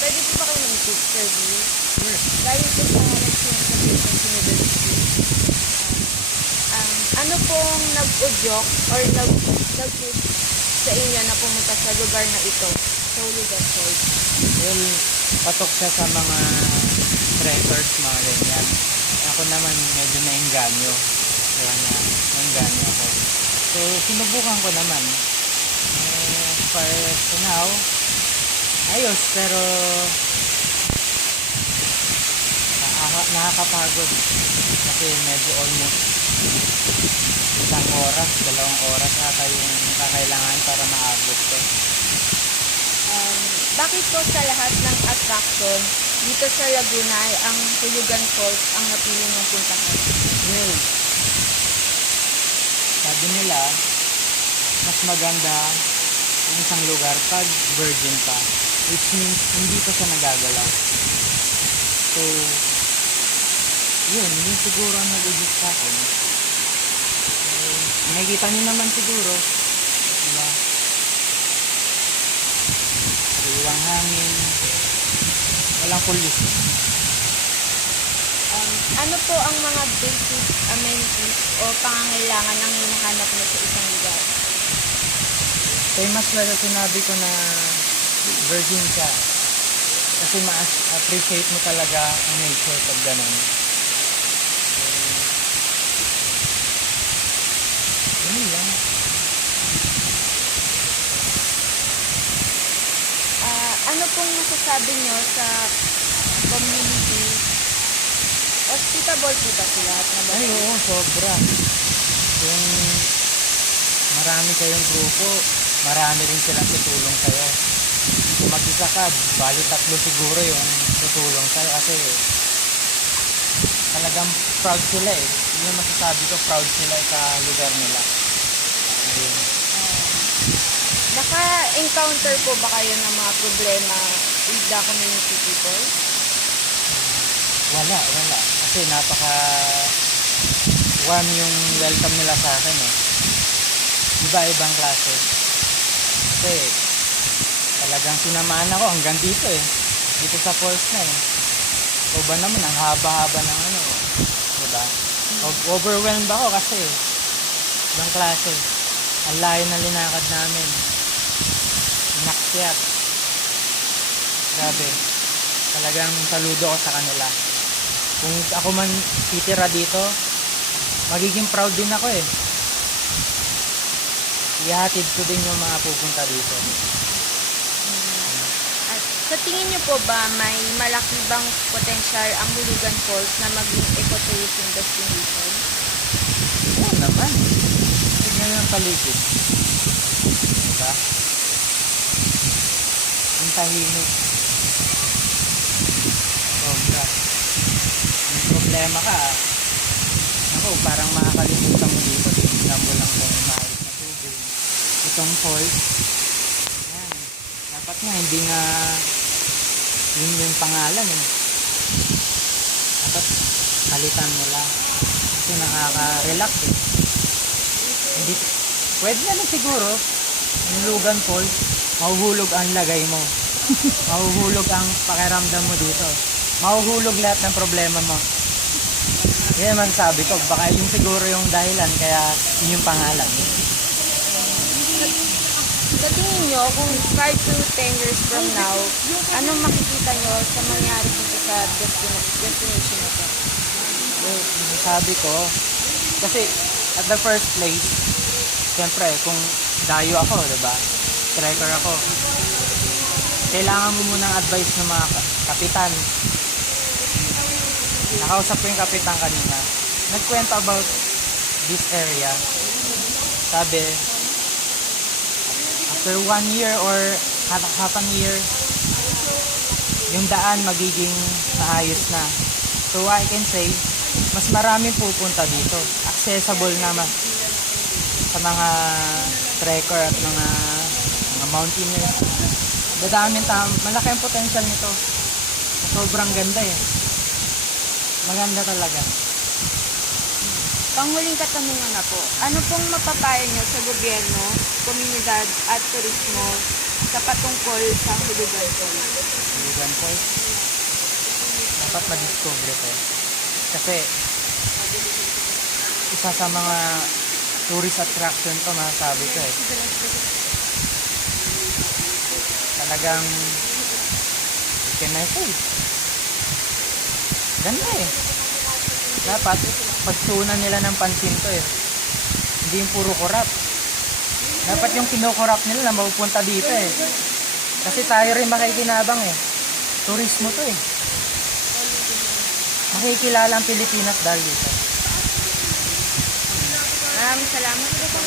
pwede po ba kayo mag-picture this? Yes. Galing po sa nag-swim sa Philippines University. Ano pong nag-udyok or nag-push sa inyo na pumunta sa lugar na ito, sa Ulugan Falls? Well, patok siya sa mga trekkers, mga ganyan. Ako naman medyo naengganyo. Kaya naengganyo ako. So, sinubukan ko naman. For now, ayos, pero nakakapagod. Kasi medyo almost isang oras, 2 oras ata yung kakailangan para maabot ko. Bakit po sa lahat ng attraction dito sa Laguna ay ang Ulugan Falls ang napili mong puntahan? Well, sabi nila, mas maganda ang isang lugar pag virgin pa, which means hindi pa siya nagagalaw. So, yun siguro ang nag-udit sa akin. Nakikita niyo naman siguro, diba? Sariwang hangin, walang pollution. Ano po ang mga basic amenities o pangangailangan ang hinahanap mo sa isang lugar? Kaya mas well sinabi ko na virgin siya. Kasi ma-appreciate mo talaga ang nature pag ganun. Yun lang. Ano pong masasabi nyo sa community? Hospitable po ba sila? Ay, oo, sobra. Kung marami kayong grupo, marami rin silang tutulong sa'yo. Kung mag-isa ka, bali 3 siguro yung tutulong sa'yo kasi talagang proud sila eh. Yun yung masasabi ko, proud sila sa lugar nila. Ayun. Naka-encounter po ba kayo ng mga problema with the community people? Wala. Kasi warm yung welcome nila sa akin eh. Iba-ibang klase. Kasi talagang sinamaan ako hanggang dito eh. Dito sa falls na eh. O ba naman, ang haba-haba ng ano. Diba? Overwhelmed ako kasi ibang klase. Ang layo na linakad namin. Inakyat. Grabe. Talagang saludo ko sa kanila. Kung ako man titira dito, magiging proud din ako eh. Ihatid ko din yung mga pupunta dito. At sa tingin nyo po ba may malaki bang potensyal ang Ulugan Falls na maging ecotourism destination? Oo naman. Tignan yung paligid. Diba? Ang tahimik. Sobra. May problema ka. Ako, parang makakalimutan mo dito. Tignan mo lang kung maayos na tubig. Itong falls. Yan. Dapat nga, hindi nga yun yung pangalan eh. Dapat palitan mo lang. Kasi nakaka-relax eh. Hindi, pwede na rin siguro yung Ulugan Falls, mahuhulog ang lagay mo. Mahuhulog ang pakiramdam mo dito. Mahuhulog lahat ng problema mo. Yan man sabi ko, baka yun siguro yung dahilan kaya yun yung pangalan. Sa tingin nyo, kung 5 to 10 years from now, anong makikita nyo sa mangyari dito sa destination na ito? Sabi ko, kasi at the first place, siyempre, kung dayo ako, diba? Trekker ako. Kailangan mo munang advice ng mga kapitan. Nakausap ko yung kapitan kanina. Nagkwento about this area. Sabi, after 1 year or half a year, yung daan magiging maayos na. So I can say, mas maraming pupunta dito. Accessible naman sa mga trekker at mga mountaineers. Malaki ang potential nito. Sobrang ganda eh. Maganda talaga. Panghuling katanungan na po, ano pong mapapayo nyo sa gobyerno, komunidad at turismo sa patungkol sa Ulugan Falls? Iligan Falls. Dapat ma-discover ito. Kasi isa sa mga tourist attraction to, masasabi ko eh. Talagang you can say ganda eh. Dapat pagtuunan nila ng pansin to eh. Hindi yung puro korap. Dapat yung kinukorap nila na mapupunta dito eh. Kasi tayo rin makikinabang eh. Turismo to eh. Makikilala ang Pilipinas dahil dito. Maraming salamat po.